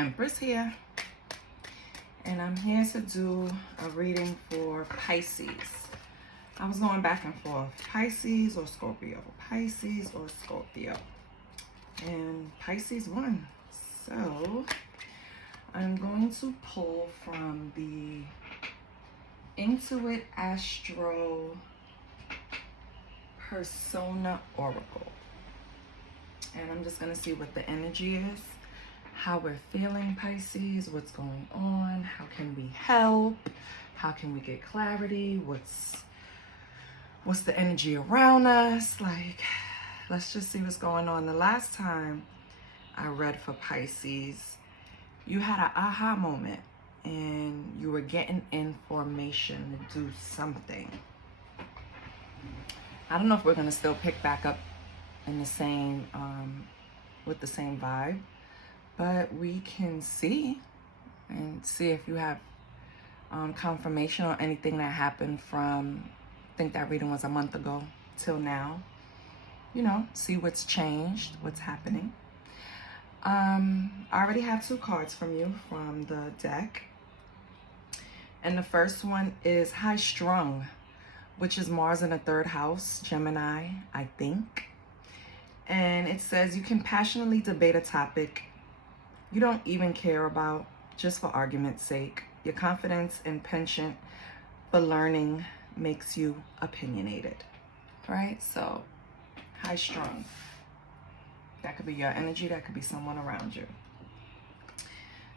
Empress here, and I'm here to do a reading for Pisces. I was going back and forth, Pisces or Scorpio, Pisces or Scorpio, and Pisces won. So I'm going to pull from the Intuit Astro Persona Oracle, and I'm just going to see what the energy is, how we're feeling, Pisces, what's going on, how can we help, how can we get clarity, what's the energy around us. Like, let's just see what's going on. The last time I read for Pisces, you had an aha moment and you were getting information to do something. I don't know if we're going to still pick back up in the same with the same vibe, but we can see if you have confirmation or anything that happened from, I think that reading was a month ago till now. You know, see what's changed, what's happening. I already have 2 cards from you from the deck. And the first one is High Strung, which is Mars in the 3rd house, Gemini, I think. And it says you can passionately debate a topic you don't even care about, just for argument's sake. Your confidence and penchant for learning makes you opinionated, right? So, high strung. That could be your energy, that could be someone around you.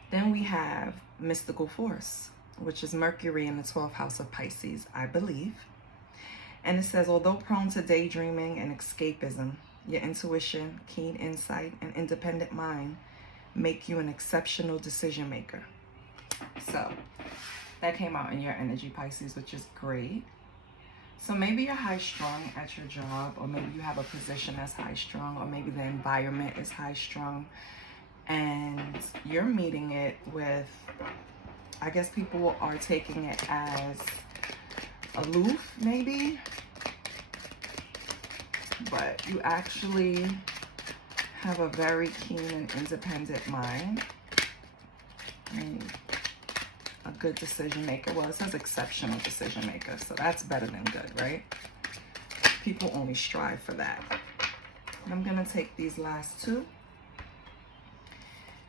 Then we have mystical force, which is Mercury in the 12th house of Pisces, I believe. And it says, although prone to daydreaming and escapism, your intuition, keen insight, and independent mind make you an exceptional decision maker. So that came out in your energy, Pisces, which is great. So maybe you're high strung at your job, or maybe you have a position that's high strung, or maybe the environment is high strung, and you're meeting it with, I guess people are taking it as aloof maybe, but you actually have a very keen and independent mind and a good decision maker. Well, it says exceptional decision maker, so that's better than good, right? People only strive for that. I'm gonna take these last 2.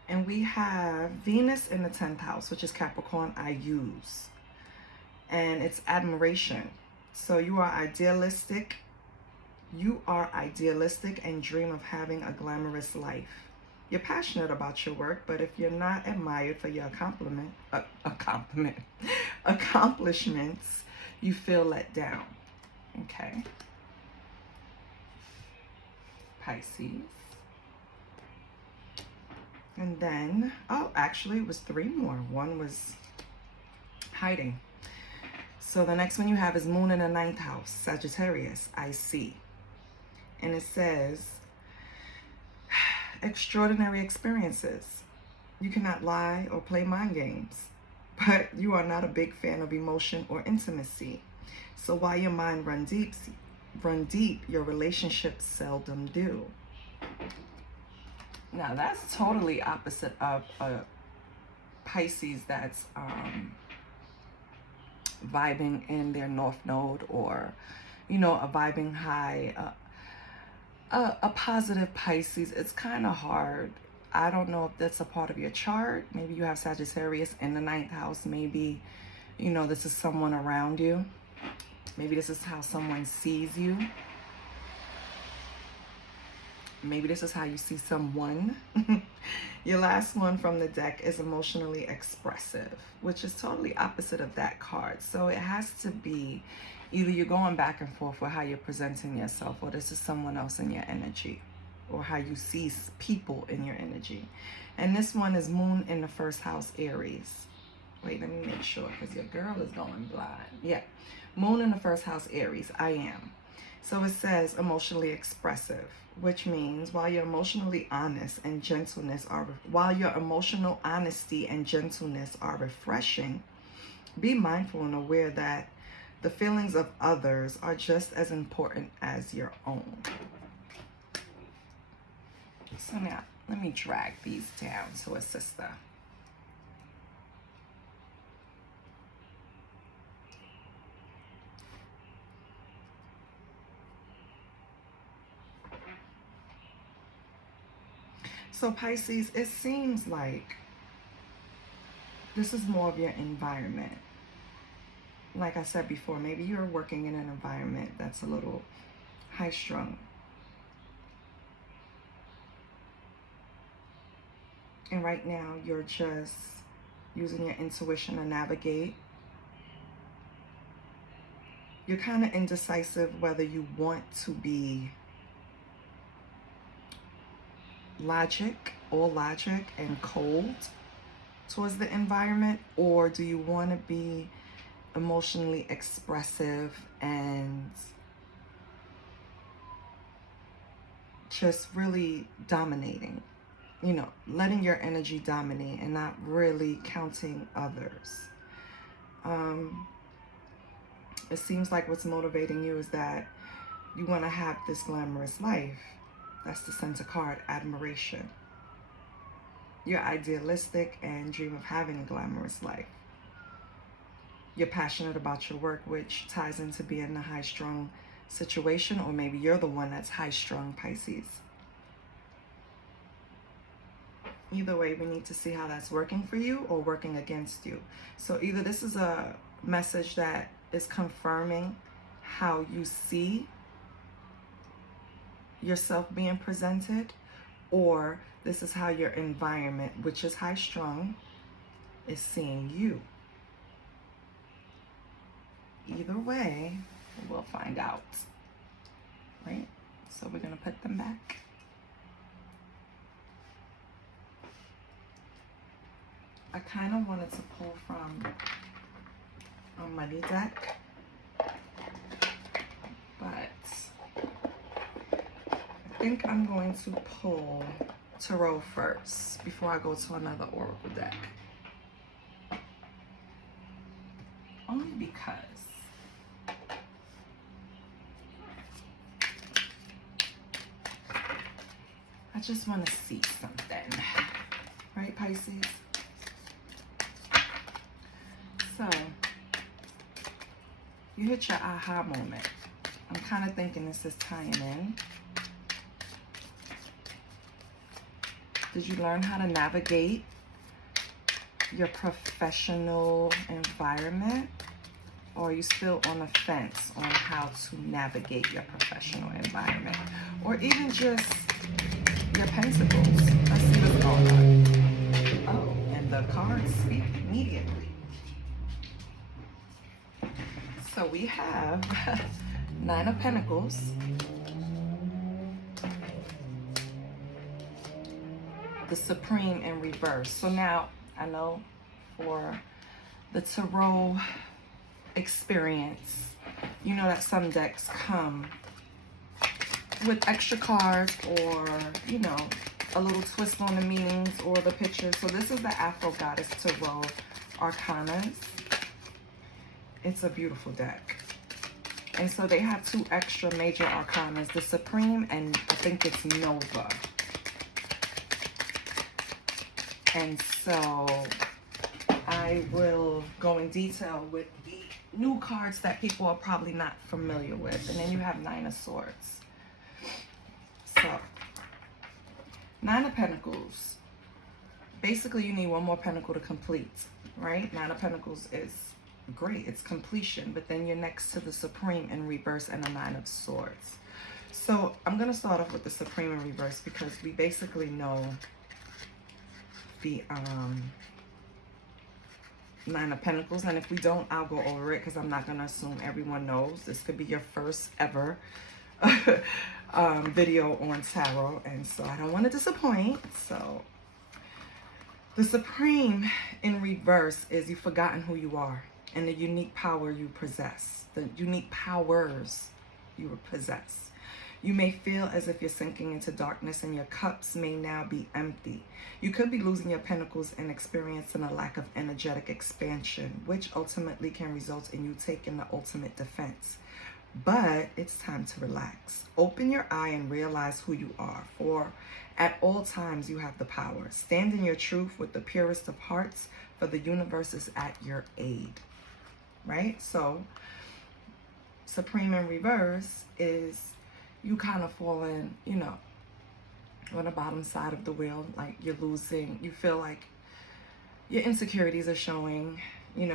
And we have Venus in the 10th house, which is Capricorn, I use. And it's admiration. So you are idealistic. You are idealistic and dream of having a glamorous life. You're passionate about your work, but if you're not admired for your accomplishments, you feel let down. Okay. Pisces. And then, oh, actually it was 3 more. One was hiding. So the next one you have is Moon in the 9th house, Sagittarius, I see. And it says, extraordinary experiences. You cannot lie or play mind games, but you are not a big fan of emotion or intimacy. So while your mind run deep, your relationships seldom do. Now that's totally opposite of a Pisces that's vibing in their North Node, or, you know, a vibing high, a positive Pisces. It's kind of hard. I don't know if that's a part of your chart. Maybe you have Sagittarius in the 9th house. Maybe, you know, this is someone around you. Maybe this is how someone sees you. Maybe this is how you see someone. Your last one from the deck is emotionally expressive, which is totally opposite of that card. So it has to be either you're going back and forth with how you're presenting yourself, or this is someone else in your energy, or how you see people in your energy. And this one is Moon in the 1st house, Aries. Wait, let me make sure, because your girl is going blind. Yeah, Moon in the 1st house, Aries, I am. So it says emotionally expressive, which means while your emotional honesty and gentleness are refreshing, be mindful and aware that the feelings of others are just as important as your own. So now, let me drag these down to a sister. So Pisces, it seems like this is more of your environment. Like I said before, maybe you're working in an environment that's a little high strung. And right now you're just using your intuition to navigate. You're kind of indecisive whether you want to be all logic and cold towards the environment, or do you want to be emotionally expressive and just really dominating, you know, letting your energy dominate and not really counting others. It seems like what's motivating you is that you want to have this glamorous life. That's the center card, admiration. You're idealistic and dream of having a glamorous life. You're passionate about your work, which ties into being in a high-strung situation, or maybe you're the one that's high-strung, Pisces. Either way, we need to see how that's working for you or working against you. So either this is a message that is confirming how you see yourself being presented, or this is how your environment, which is high-strung, is seeing you. Either way, we'll find out, right? So we're going to put them back. I kind of wanted to pull from a money deck, but I think I'm going to pull tarot first before I go to another oracle deck. Only because I just want to see something, right, Pisces? So, you hit your aha moment. I'm kind of thinking this is tying in. Did you learn how to navigate your professional environment? Or are you still on the fence on how to navigate your professional environment? Or even just your pentacles. Let's see what's going on. Oh, and the cards speak immediately. So we have 9 of Pentacles, the Supreme in reverse. So now I know for the tarot experience, you know that some decks come with extra cards or, you know, a little twist on the meanings or the pictures. So this is the Afro Goddess Tarot Arcanas. It's a beautiful deck. And so they have 2 extra major arcanas, the Supreme and I think it's Nova. And so I will go in detail with the new cards that people are probably not familiar with. And then you have 9 of Swords. So, 9 of Pentacles. Basically, you need 1 more pentacle to complete, right? 9 of Pentacles is great. It's completion. But then you're next to the Supreme in reverse and the 9 of Swords. So, I'm going to start off with the Supreme in reverse because we basically know the 9 of Pentacles. And if we don't, I'll go over it because I'm not going to assume everyone knows. This could be your first ever video on tarot, and so I don't want to disappoint. So the Supreme in reverse is you've forgotten who you are and the unique power you possess, the unique powers you possess. You may feel as if you're sinking into darkness and your cups may now be empty. You could be losing your pentacles and experiencing a lack of energetic expansion, which ultimately can result in you taking the ultimate defense. But it's time to relax. Open your eye and realize who you are. For at all times you have the power. Stand in your truth with the purest of hearts, for the universe is at your aid. Right? So, Supreme in reverse is you kind of falling, on the bottom side of the wheel. Like you're losing. You feel like your insecurities are showing, you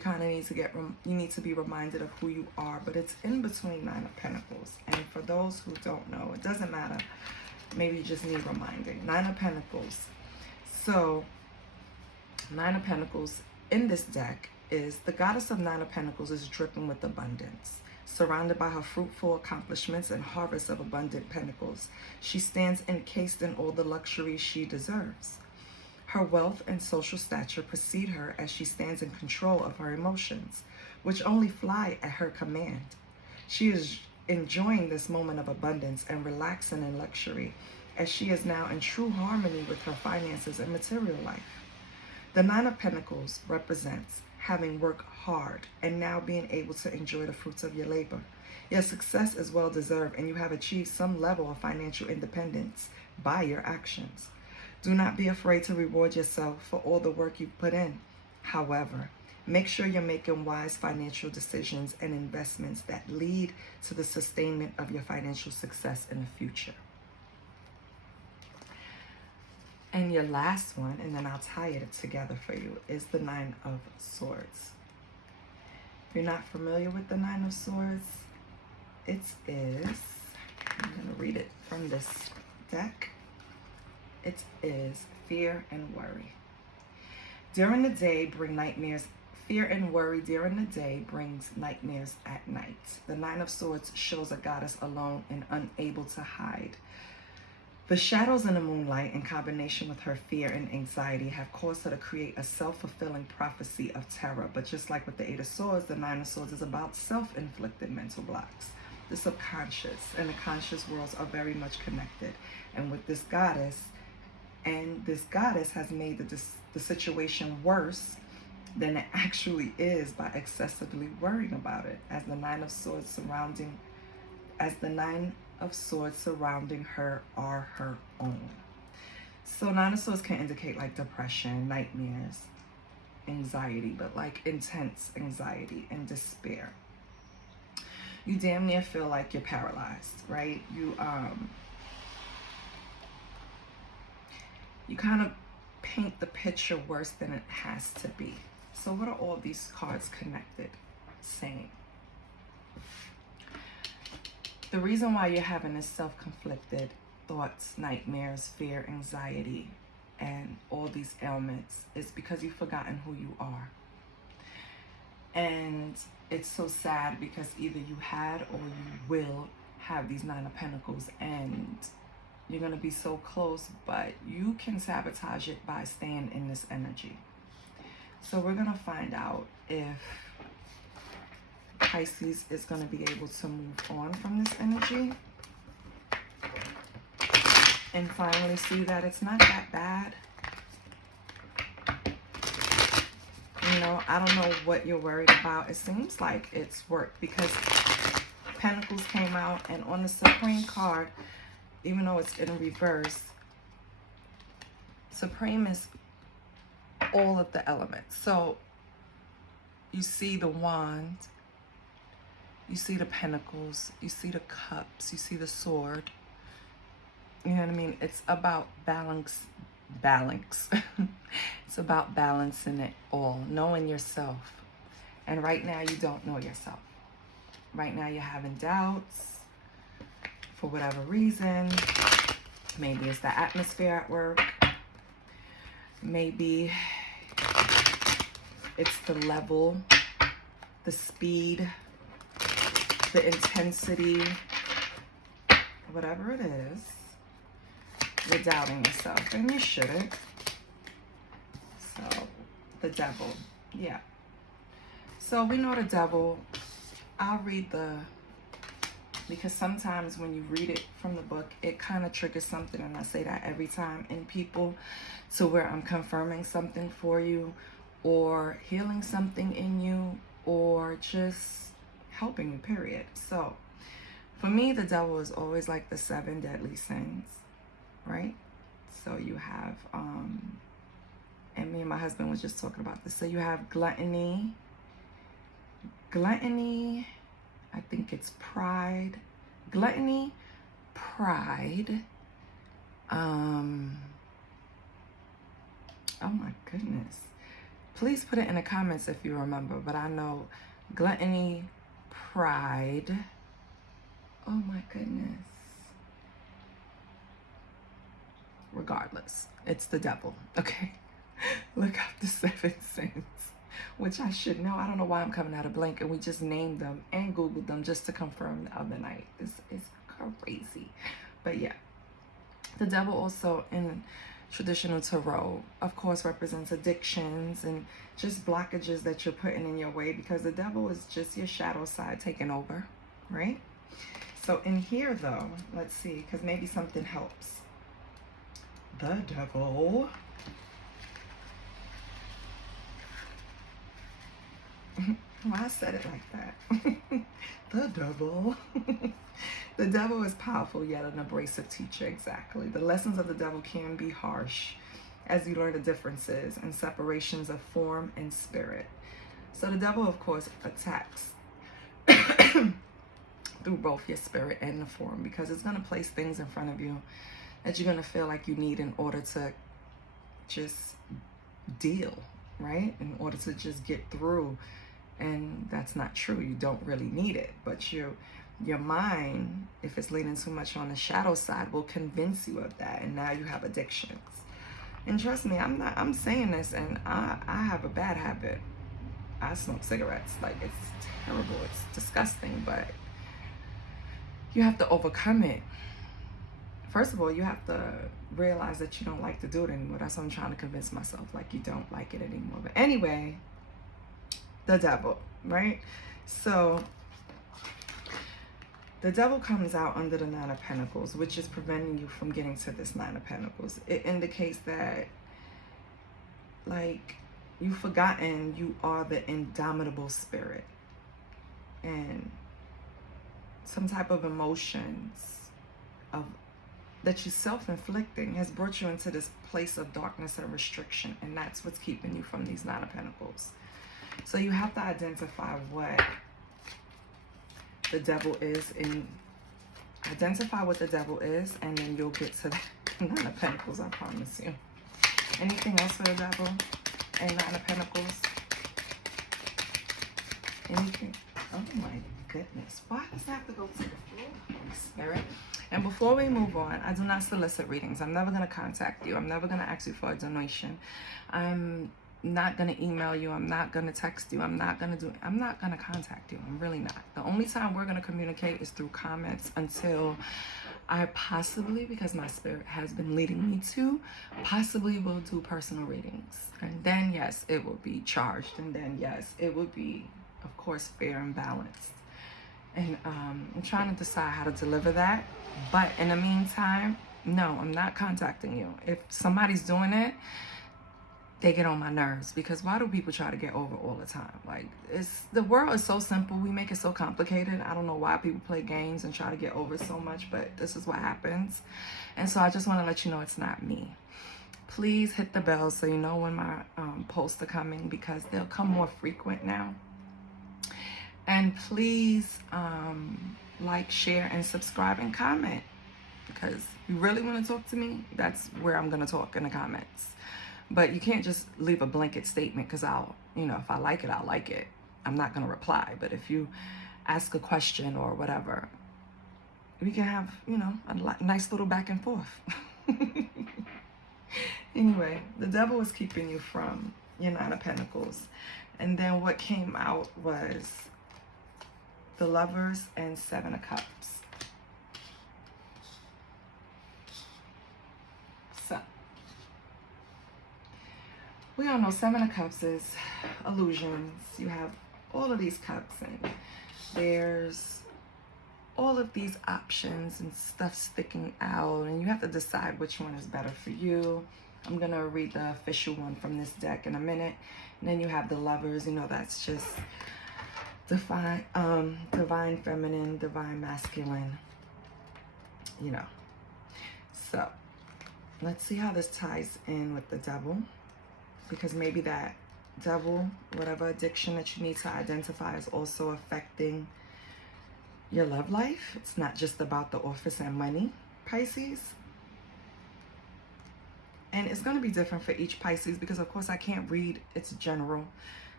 kind of need to you need to be reminded of who you are, but it's in between Nine of Pentacles. And for those who don't know, it doesn't matter. Maybe you just need reminding. Nine of Pentacles. So, Nine of Pentacles in this deck is the goddess of Nine of Pentacles is dripping with abundance. Surrounded by her fruitful accomplishments and harvest of abundant pentacles, she stands encased in all the luxury she deserves. Her wealth and social stature precede her as she stands in control of her emotions, which only fly at her command. She is enjoying this moment of abundance and relaxing in luxury, as she is now in true harmony with her finances and material life. The Nine of Pentacles represents having worked hard and now being able to enjoy the fruits of your labor. Your success is well deserved, and you have achieved some level of financial independence by your actions. Do not be afraid to reward yourself for all the work you've put in. However, make sure you're making wise financial decisions and investments that lead to the sustainment of your financial success in the future. And your last one, and then I'll tie it together for you, is the Nine of Swords. If you're not familiar with the Nine of Swords, it is, I'm going to read it from this deck. It is fear and worry. During the day, bring nightmares. Fear and worry during the day brings nightmares at night. The Nine of Swords shows a goddess alone and unable to hide. The shadows in the moonlight, in combination with her fear and anxiety, have caused her to create a self-fulfilling prophecy of terror. But just like with the Eight of Swords, the Nine of Swords is about self-inflicted mental blocks. The subconscious and the conscious worlds are very much connected. And with this goddess, has made the situation worse than it actually is by excessively worrying about it, as the Nine of Swords surrounding her are her own. So Nine of Swords can indicate like depression, nightmares, anxiety, but like intense anxiety and despair. You damn near feel like you're paralyzed, right? You kind of paint the picture worse than it has to be. So what are all these cards connected saying? The reason why you're having this self-conflicted thoughts, nightmares, fear, anxiety, and all these ailments is because you've forgotten who you are. And it's so sad because either you had or you will have these Nine of Pentacles, and you're going to be so close, but you can sabotage it by staying in this energy. So we're going to find out if Pisces is going to be able to move on from this energy and finally see that it's not that bad. I don't know what you're worried about. It seems like it's worked because Pentacles came out, and on the Supreme card, even though it's in reverse, Supreme is all of the elements. So you see the wand, you see the pentacles, you see the cups, you see the sword. You know what I mean? It's about balance. It's about balancing it all, knowing yourself. And right now you don't know yourself. Right now you're having doubts for whatever reason. Maybe it's the atmosphere at work. Maybe it's the level, the speed, the intensity, whatever it is. You're doubting yourself, and you shouldn't. So, the devil, yeah. So we know the devil. I'll read because sometimes when you read it from the book, it kind of triggers something, and I say that every time in people, to where I'm confirming something for you, or healing something in you, or just helping you, period. So for me, the devil is always like the 7 deadly sins, right? So you have, and me and my husband was just talking about this. So you have gluttony, I think it's pride, gluttony, pride, oh my goodness. Please put it in the comments if you remember, but I know gluttony, pride, oh my goodness. Regardless, it's the devil, okay? Look up the 7 sins, which I should know. I don't know why I'm coming out of blank, and we just named them and Googled them just to confirm the other night. This is crazy. But yeah, the devil also in traditional tarot, of course, represents addictions and just blockages that you're putting in your way, because the devil is just your shadow side taking over, right? So in here though, let's see, because maybe something helps. The devil. Why I said it like that. The devil. The devil is powerful yet an abrasive teacher, exactly. The lessons of the devil can be harsh as you learn the differences and separations of form and spirit. So the devil, of course, attacks through both your spirit and the form, because it's going to place things in front of you that you're going to feel like you need in order to just deal, right? In order to just get through. And that's not true. You don't really need it. But your mind, if it's leaning too much on the shadow side, will convince you of that. And now you have addictions. And trust me, I'm saying this, and I have a bad habit. I smoke cigarettes. Like, it's terrible. It's disgusting. But you have to overcome it. First of all, you have to realize that you don't like to do it anymore. That's what I'm trying to convince myself, like you don't like it anymore. But anyway, the devil, right? So the devil comes out under the 9 of Pentacles, which is preventing you from getting to this 9 of Pentacles. It indicates that, like, you've forgotten you are the indomitable spirit. And some type of emotions of that you're self-inflicting has brought you into this place of darkness and restriction, and that's what's keeping you from these 9 of Pentacles. So you have to identify what the devil is, and identify what the devil is, and then you'll get to the 9 of Pentacles, I promise you. Anything else for the devil and 9 of Pentacles? Anything? Oh my goodness. Why does it have to go to the floor, Holy Spirit? And before we move on, I do not solicit readings. I'm never going to contact you. I'm never going to ask you for a donation. I'm not going to email you. I'm not going to text you. I'm not going to contact you. I'm really not. The only time we're going to communicate is through comments until I possibly, because my spirit has been leading me to, possibly will do personal readings. And then, yes, it will be charged. And then, yes, it will be, of course, fair and balanced. And I'm trying to decide how to deliver that. But in the meantime, no, I'm not contacting you. If somebody's doing it, they get on my nerves, because why do people try to get over all the time? Like, the world is so simple. We make it so complicated. I don't know why people play games and try to get over so much, but this is what happens. And so I just want to let you know it's not me. Please hit the bell so you know when my posts are coming, because they'll come more frequent now. And please like, share, and subscribe and comment, because if you really want to talk to me, that's where I'm going to talk, in the comments. But you can't just leave a blanket statement, because I'll, if I like it, I'll like it. I'm not going to reply. But if you ask a question or whatever, we can have, a nice little back and forth. Anyway, the devil is keeping you from your 9 of Pentacles. And then what came out was the Lovers and 7 of Cups. So, we all know 7 of Cups is illusions. You have all of these cups, and there's all of these options and stuff sticking out, and you have to decide which one is better for you. I'm going to read the official one from this deck in a minute. And then you have the Lovers. That's just divine feminine, divine masculine, you know. So let's see how this ties in with the devil, because maybe that devil, whatever addiction that you need to identify, is also affecting your love life. It's not just about the office and money, Pisces. And it's going to be different for each Pisces, because of course I can't read, it's general.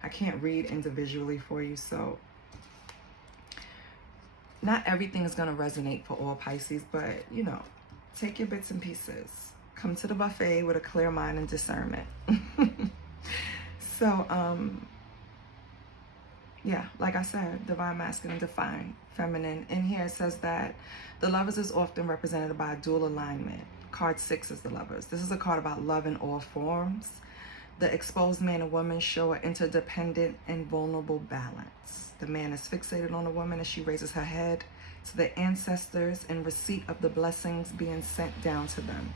I can't read individually for you. So not everything is going to resonate for all Pisces, but you know, take your bits and pieces. Come to the buffet with a clear mind and discernment. So, yeah, like I said, divine masculine, divine feminine. In here it says that the lovers is often represented by a dual alignment. Card 6 is the lovers. This is a card about love in all forms. The exposed man and woman show an interdependent and vulnerable balance. The man is fixated on the woman as she raises her head to the ancestors in receipt of the blessings being sent down to them.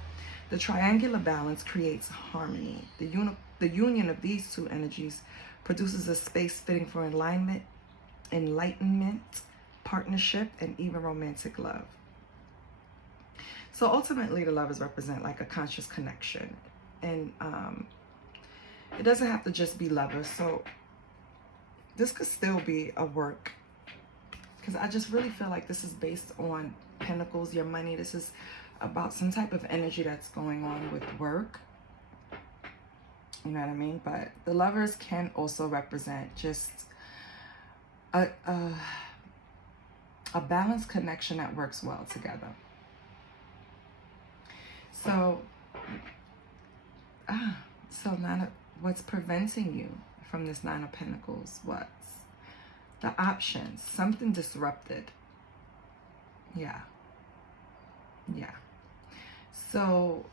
The triangular balance creates harmony. The union of these two energies produces a space fitting for alignment, enlightenment, partnership, and even romantic love. So ultimately, the lovers represent like a conscious connection. And it doesn't have to just be lovers. So this could still be a work, because I just really feel like this is based on pentacles, your money. This is about some type of energy that's going on with work. You know what I mean? But the lovers can also represent just a balanced connection that works well together. So, what's preventing you from this Nine of Pentacles? What's the options? Something disrupted. Yeah. So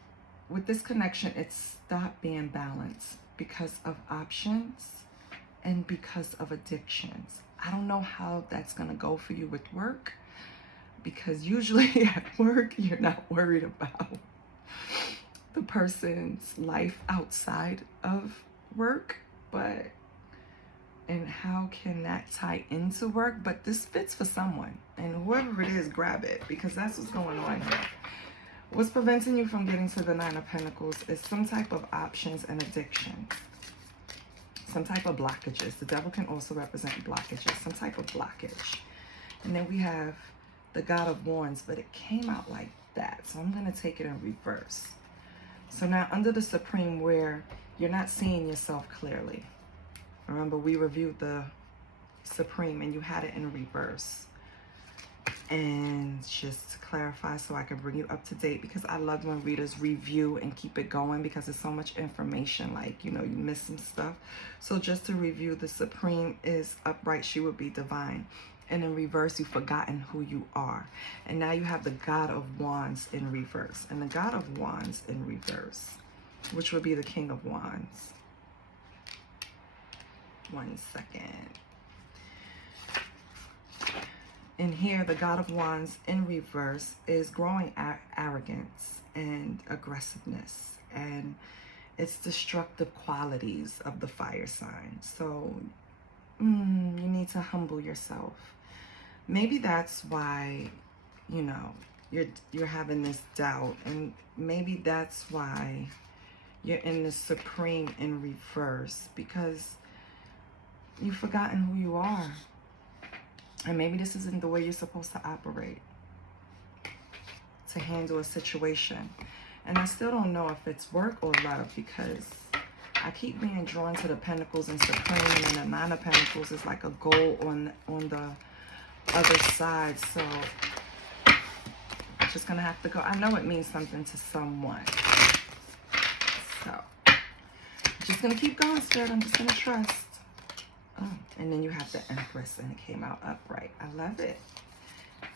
with this connection, it's stopped being balanced because of options and because of addictions. I don't know how that's going to go for you with work, because usually at work, you're not worried about the person's life outside of work, and how can that tie into work? But this fits for someone, and whoever it is, grab it, because that's what's going on here. What's preventing you from getting to the Nine of Pentacles is some type of options and addictions. Some type of blockages. The devil can also represent blockages. Some type of blockage. And then we have the God of Wands, but it came out like that. So I'm going to take it in reverse. So now under the Supreme, where you're not seeing yourself clearly. Remember, we reviewed the Supreme and you had it in reverse. And just to clarify, so I can bring you up to date, because I love when readers review and keep it going, because there's so much information, like, you know, you miss some stuff. So just to review, the Supreme is upright, she would be divine. And in reverse, you've forgotten who you are. And now you have the God of Wands in reverse. And the God of Wands in reverse, which would be the King of Wands. 1 second. And here, the God of Wands in reverse is growing arrogance and aggressiveness. And it's destructive qualities of the fire sign. So you need to humble yourself. Maybe that's why, you know, you're having this doubt. And maybe that's why you're in the Supreme in reverse, because you've forgotten who you are. And maybe this isn't the way you're supposed to operate, to handle a situation. And I still don't know if it's work or love, because I keep being drawn to the Pentacles and Supreme, and the Nine of Pentacles is like a goal on the other side. So I'm just going to have to go. I know it means something to someone. So I'm just going to keep going, Spirit. I'm just going to trust. Oh, and then you have the Empress, and it came out upright. I love it.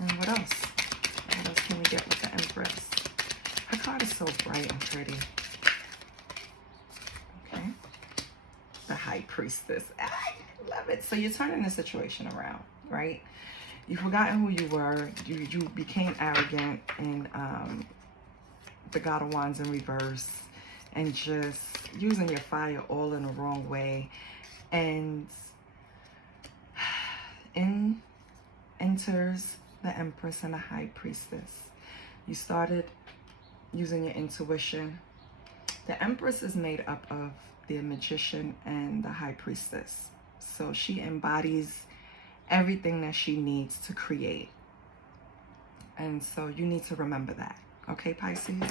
And what else? What else can we get with the Empress? Her card is so bright and pretty. Okay. The High Priestess. I love it. So you're turning the situation around, right? You've forgotten who you were. You became arrogant, and the God of Wands in reverse, and just using your fire all in the wrong way. And enters the Empress and the High Priestess. You started using your intuition. The Empress is made up of the Magician and the High Priestess. So she embodies everything that she needs to create. And so you need to remember that. Okay, Pisces?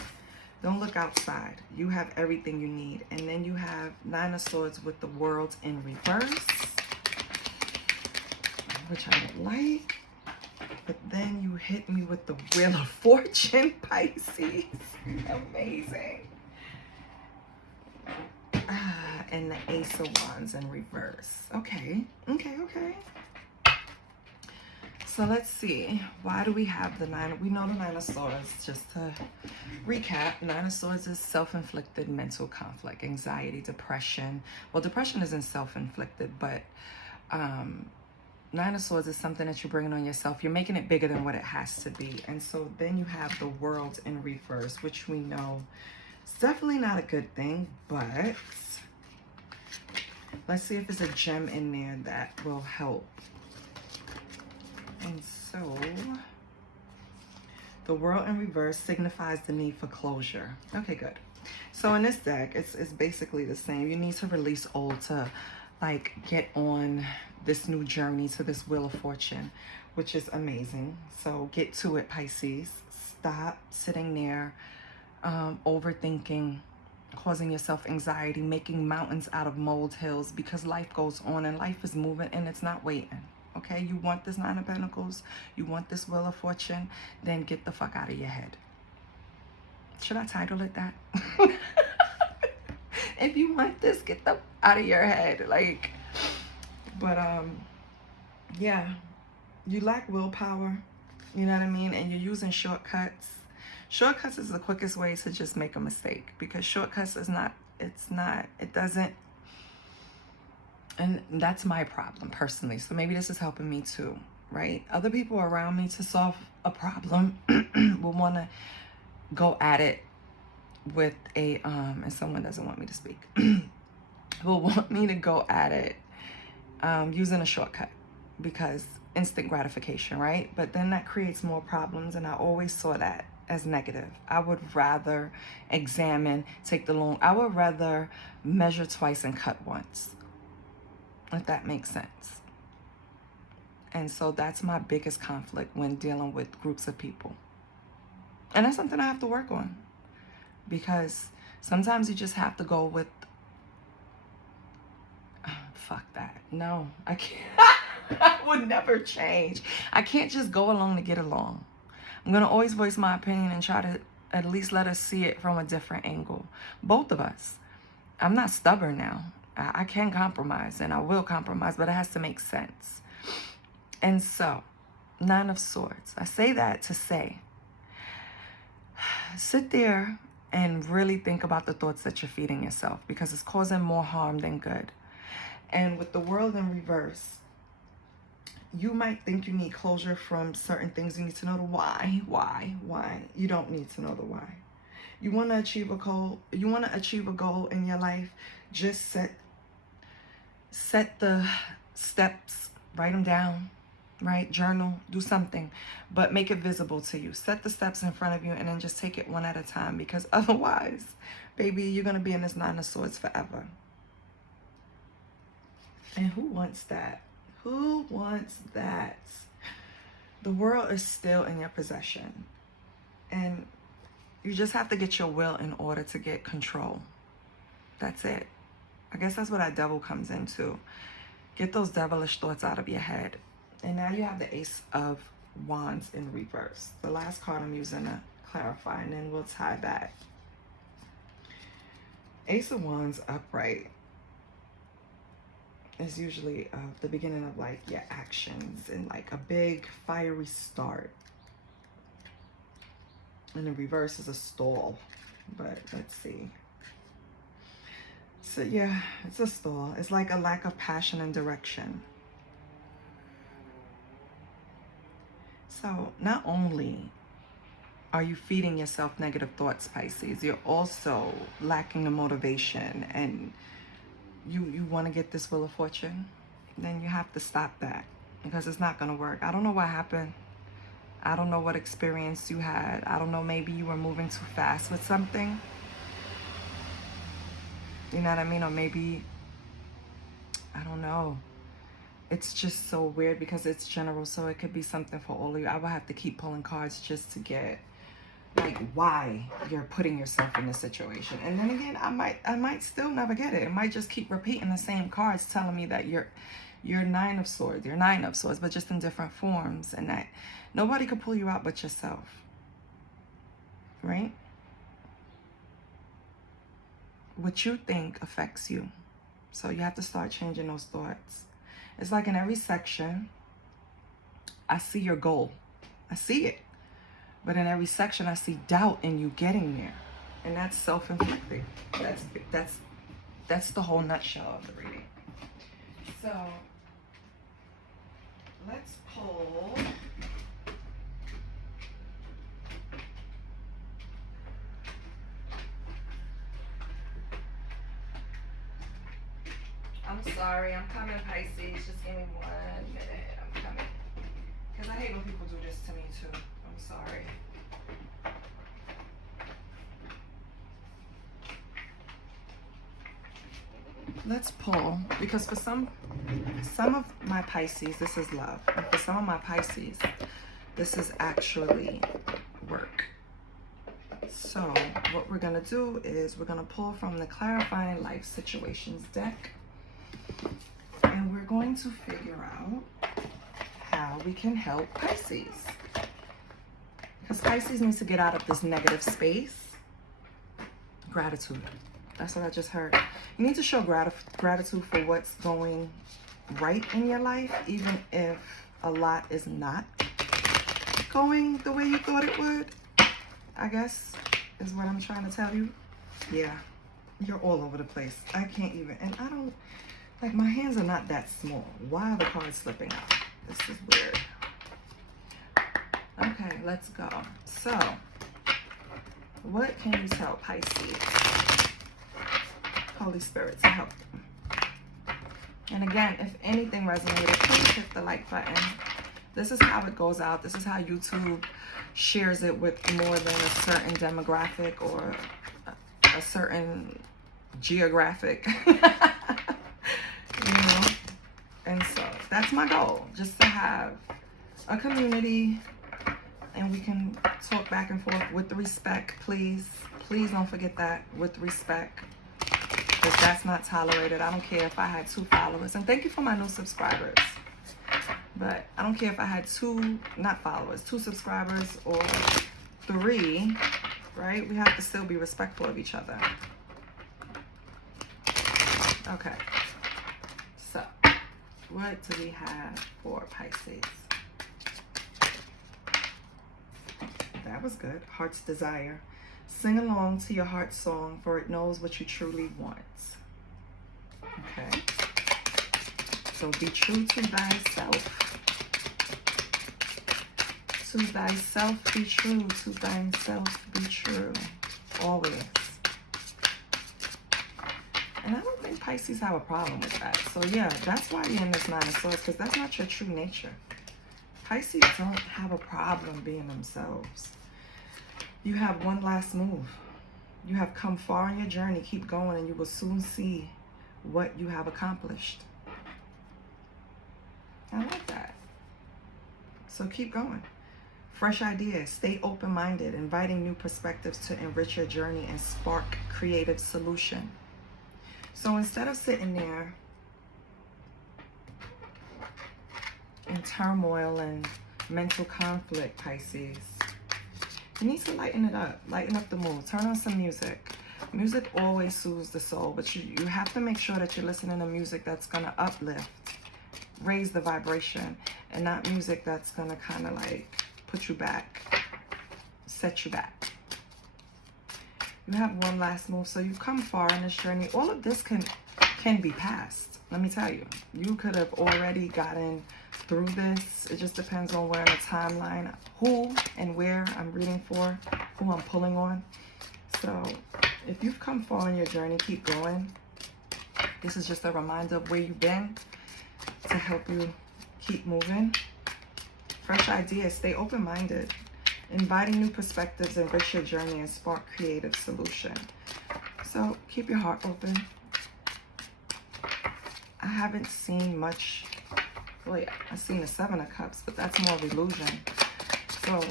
Don't look outside. You have everything you need. And then you have Nine of Swords with the World in reverse, which I don't like. But then you hit me with the Wheel of Fortune, Pisces. Amazing. And the Ace of Wands in reverse. Okay. So let's see. Why do we have the Nine? We know the Nine of Swords. Just to recap, Nine of Swords is self-inflicted mental conflict, anxiety, depression. Well, depression isn't self-inflicted, but Nine of Swords is something that you're bringing on yourself. You're making it bigger than what it has to be. And so then you have the World in reverse, which we know is definitely not a good thing, but let's see if there's a gem in there that will help. And so the World in reverse signifies the need for closure. Okay, good. So in this deck, it's basically the same. You need to release old to like get on this new journey to this Wheel of Fortune, which is amazing. So get to it, Pisces. Stop sitting there overthinking, causing yourself anxiety, making mountains out of molehills, because life goes on and life is moving and it's not waiting. Okay, you want this Nine of Pentacles, you want this Wheel of Fortune, then get the fuck out of your head. Should I title it that? If you want this, get the out of your head. Like, but yeah, you lack willpower, you know what I mean? And you're using shortcuts. Shortcuts is the quickest way to just make a mistake, because shortcuts is not, it doesn't, and that's my problem personally. So maybe this is helping me too, right? Other people around me, to solve a problem will want to go at it with a and someone doesn't want me to speak will want me to go at it using a shortcut, because instant gratification, right? But then that creates more problems, and I always saw that as negative. I would rather examine, take the long, I would rather measure twice and cut once, if that makes sense. And so that's my biggest conflict when dealing with groups of people. And that's something I have to work on, because sometimes you just have to go with, fuck that. No, I can't. I would never change. I can't just go along to get along. I'm going to always voice my opinion and try to at least let us see it from a different angle. Both of us. I'm not stubborn now. I can compromise, and I will compromise, but it has to make sense. And so, Nine of Swords. I say that to say, sit there and really think about the thoughts that you're feeding yourself, because it's causing more harm than good. And with the World in reverse, you might think you need closure from certain things. You need to know the why. You don't need to know the why. You want to achieve a goal. You want to achieve a goal in your life. Just set the steps, write them down, right? Journal, do something, but make it visible to you. Set the steps in front of you and then just take it one at a time, because otherwise, baby, you're going to be in this Nine of Swords forever. And who wants that? Who wants that? The world is still in your possession. And you just have to get your will in order to get control. That's it. I guess that's what that devil comes into. Get those devilish thoughts out of your head. And now you have the Ace of Wands in reverse. The last card I'm using to clarify, and then we'll tie back. Ace of Wands upright is usually the beginning of like your actions and like a big fiery start. And the reverse is a stall, but let's see. So yeah, it's a stall. It's like a lack of passion and direction. So not only are you feeding yourself negative thoughts, Pisces, you're also lacking the motivation, and you want to get this Wheel of Fortune, then you have to stop that. because it's not going to work. I don't know what happened. I don't know what experience you had. I don't know, maybe you were moving too fast with something. You know what I mean? Or maybe, I don't know. It's just so weird because it's general, so it could be something for all of you. I will have to keep pulling cards just to get like why you're putting yourself in this situation. And then again, I might still never get it. It might just keep repeating the same cards telling me that you're Nine of Swords, but just in different forms, and that nobody could pull you out but yourself, right? What you think affects you. So you have to start changing those thoughts. It's like in every section, I see your goal. I see it. But in every section, I see doubt in you getting there. And that's self-inflicted. That's the whole nutshell of the reading. So let's pull I'm sorry, I'm coming, Pisces. Just give me 1 minute. I'm coming. Because I hate when people do this to me too. I'm sorry. Let's pull, because for some of my Pisces, this is love. And for some of my Pisces, this is actually work. So what we're going to do is we're going to pull from the Clarifying Life Situations deck. And we're going to figure out how we can help Pisces. Because Pisces needs to get out of this negative space. Gratitude. That's what I just heard. You need to show gratitude for what's going right in your life, even if a lot is not going the way you thought it would, I guess, is what I'm trying to tell you. Yeah, you're all over the place. I can't even, and I don't, like, my hands are not that small. Why are the cards slipping out? This is weird. Okay, let's go. So, what can you tell Pisces? Holy Spirit, to help them. And again, if anything resonated, please hit the like button. This is how it goes out. This is how YouTube shares it with more than a certain demographic or a certain geographic. You know? And so that's my goal, just to have a community and we can talk back and forth with respect, please. Please don't forget that, with respect. Because that's not tolerated. I don't care if I had 2 followers. And thank you for my new subscribers. But I don't care if I had 2, not followers, 2 subscribers or 3, right? We have to still be respectful of each other. Okay. So, what do we have for Pisces? That was good. Heart's desire. Sing along to your heart's song, for it knows what you truly want. Okay. So be true to thyself. To thyself be true. To thyself be true. Always. And I don't think Pisces have a problem with that. So yeah, that's why you're in this Nine of Swords, because that's not your true nature. Pisces don't have a problem being themselves. You have one last move. You have come far on your journey. Keep going and you will soon see what you have accomplished. I like that. So keep going. Fresh ideas. Stay open-minded. Inviting new perspectives to enrich your journey and spark creative solution. So instead of sitting there in turmoil and mental conflict, Pisces, you need to lighten it up. Lighten up the mood. Turn on some music. Music always soothes the soul, but you have to make sure that you're listening to music that's going to uplift, raise the vibration, and not music that's going to kind of like put you back, set you back. You have one last move, so you've come far in this journey. All of this can be passed. Let me tell you. You could have already gotten through this. It just depends on where in the timeline, who and where I'm reading for, who I'm pulling on. So if you've come far on your journey, keep going. This is just a reminder of where you've been to help you keep moving. Fresh ideas. Stay open-minded. Inviting new perspectives, enrich your journey, and spark creative solution. So keep your heart open. I haven't seen much. Well, yeah, I've seen the 7 of Cups, but that's more of illusion. So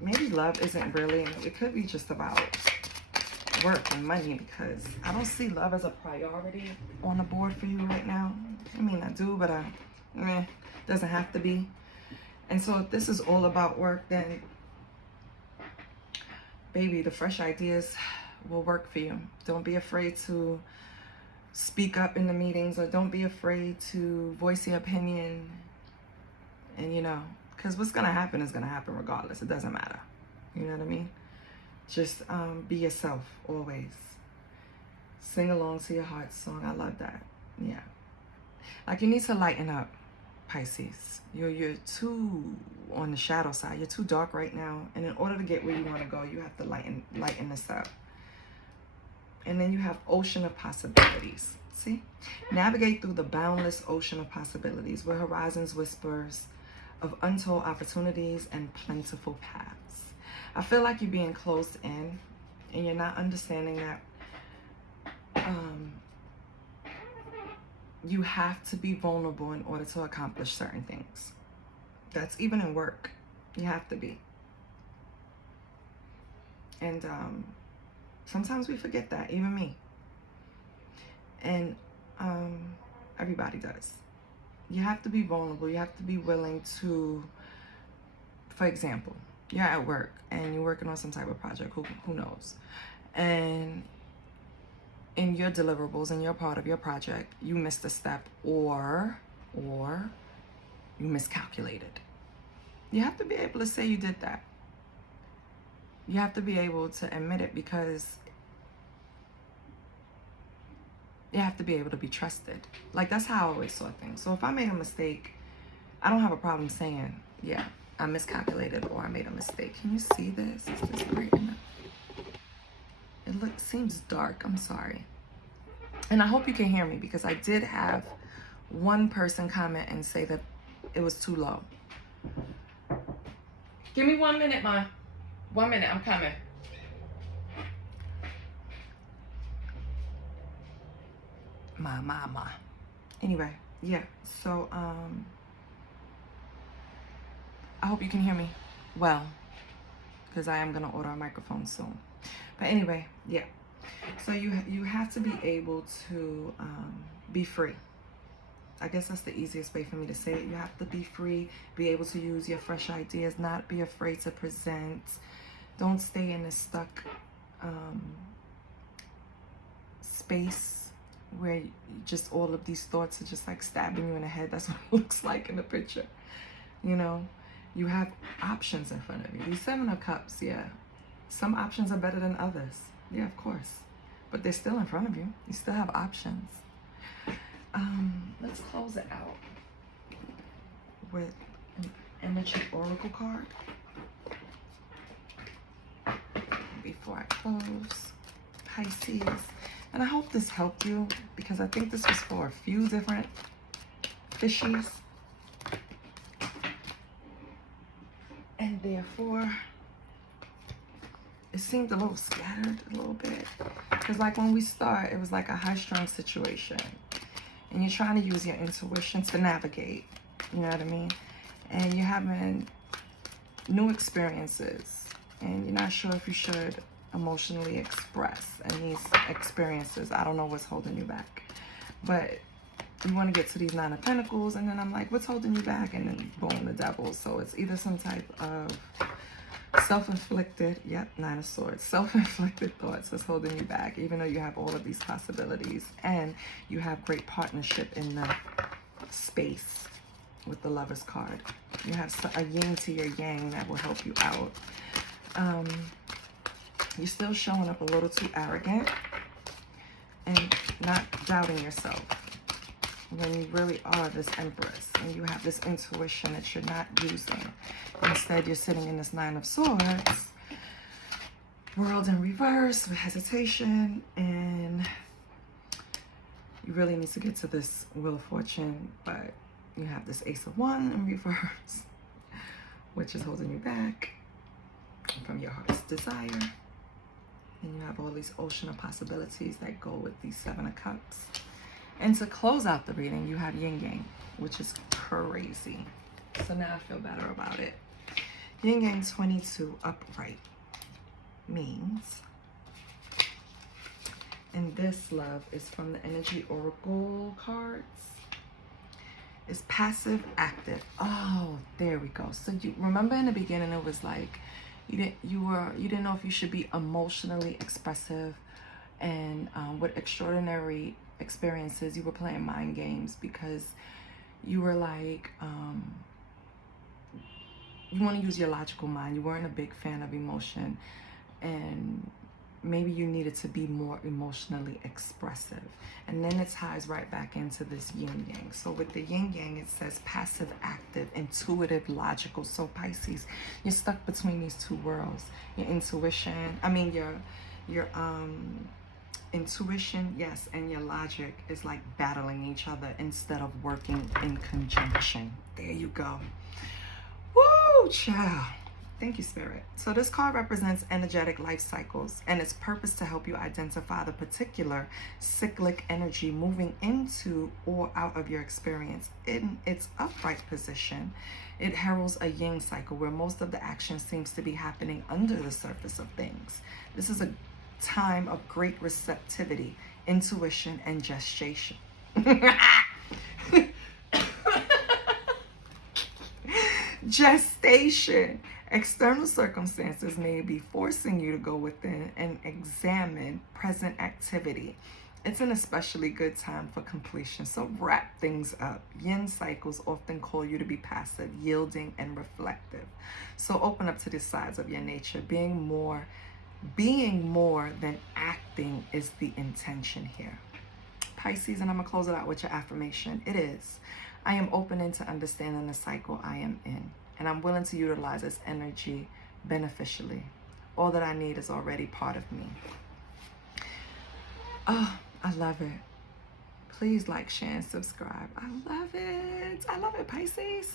maybe love isn't really, it could be just about work and money, because I don't see love as a priority on the board for you right now. I mean, I do, but doesn't have to be. And so if this is all about work, then baby, the fresh ideas will work for you. Don't be afraid to speak up in the meetings, or don't be afraid to voice your opinion. And because what's gonna happen is gonna happen regardless. It doesn't matter. You know what I mean? Just be yourself always. Sing along to your heart song. I love that. Yeah. Like, you need to lighten up, Pisces. You're too on the shadow side. You're too dark right now. And in order to get where you want to go, you have to lighten this up. And then you have ocean of possibilities. See? Navigate through the boundless ocean of possibilities, where horizons whispers of untold opportunities and plentiful paths. I feel like you're being closed in, and you're not understanding that you have to be vulnerable in order to accomplish certain things. That's even in work. You have to be. And sometimes we forget that, even me. And everybody does. You have to be vulnerable. You have to be willing to, for example, you're at work and you're working on some type of project, who knows? And in your deliverables, in your part of your project, you missed a step, or you miscalculated. You have to be able to say you did that. You have to be able to admit it, because you have to be able to be trusted. Like, that's how I always saw things. So if I made a mistake, I don't have a problem saying, yeah, I miscalculated, or I made a mistake. Can you see this? Is this bright enough? It seems dark. I'm sorry. And I hope you can hear me, because I did have one person comment and say that it was too low. Give me 1 minute, Ma. 1 minute, I'm coming. Ma. Anyway, yeah. So, I hope you can hear me well, because I am going to order a microphone soon. But anyway, yeah. So you have to be able to be free. I guess that's the easiest way for me to say it. You have to be free, be able to use your fresh ideas, not be afraid to present. Don't stay in a stuck space where just all of these thoughts are just like stabbing you in the head. That's what it looks like in the picture. You have options in front of you. These 7 of Cups, yeah. Some options are better than others. Yeah, of course. But they're still in front of you. You still have options. Let's close it out with an energy oracle card before I close, Pisces. And I hope this helped you, because I think this was for a few different fishies. And therefore, it seemed a little scattered a little bit. Because like when we start, it was like a high-strung situation. And you're trying to use your intuition to navigate. You know what I mean? And you're having new experiences. And you're not sure if you should emotionally express in these experiences. I don't know what's holding you back. But you want to get to these 9 of Pentacles. And then I'm like, what's holding you back? And then boom, the Devil. So it's either some type of self-inflicted, 9 of Swords, self-inflicted thoughts that's holding you back, even though you have all of these possibilities, and you have great partnership in the space with the Lover's card. You have a yin to your yang that will help you out. You're still showing up a little too arrogant and not doubting yourself, when you really are this Empress and you have this intuition that you're not using. Instead, you're sitting in this 9 of Swords, world in reverse with hesitation, and you really need to get to this Wheel of Fortune, but You have this Ace of Wands in reverse, which is holding you back from your heart's desire. And you have all these ocean of possibilities that go with these Seven of Cups. And to close out the reading, you have Yin Yang, which is crazy. So now I feel better about it. Yin Yang 22 upright means, and this, love, is from the Energy Oracle cards. It's passive, active. Oh, there we go. So you remember in the beginning, it was like you didn't know if you should be emotionally expressive, and with extraordinary experiences, you were playing mind games because you were like, you want to use your logical mind. You weren't a big fan of emotion, and maybe you needed to be more emotionally expressive. And then it ties right back into this yin yang. So with the yin yang, it says passive, active, intuitive, logical. So Pisces, you're stuck between these two worlds. Your intuition, your intuition, yes, and your logic is like battling each other instead of working in conjunction. There you go. Woo, child. Thank you, Spirit. So this card represents energetic life cycles, and its purpose to help you identify the particular cyclic energy moving into or out of your experience. In its upright position, it heralds a yin cycle where most of the action seems to be happening under the surface of things. This is a time of great receptivity, intuition, and gestation. Gestation. External circumstances may be forcing you to go within and examine present activity. It's an especially good time for completion, so wrap things up. Yin cycles often call you to be passive, yielding, and reflective. So open up to the sides of your nature. Being more than acting is the intention here. Pisces, and I'm going to close it out with your affirmation. It is, I am open into understanding the cycle I am in, and I'm willing to utilize this energy beneficially. All that I need is already part of me. Oh, I love it. Please like, share, and subscribe. I love it. I love it, Pisces.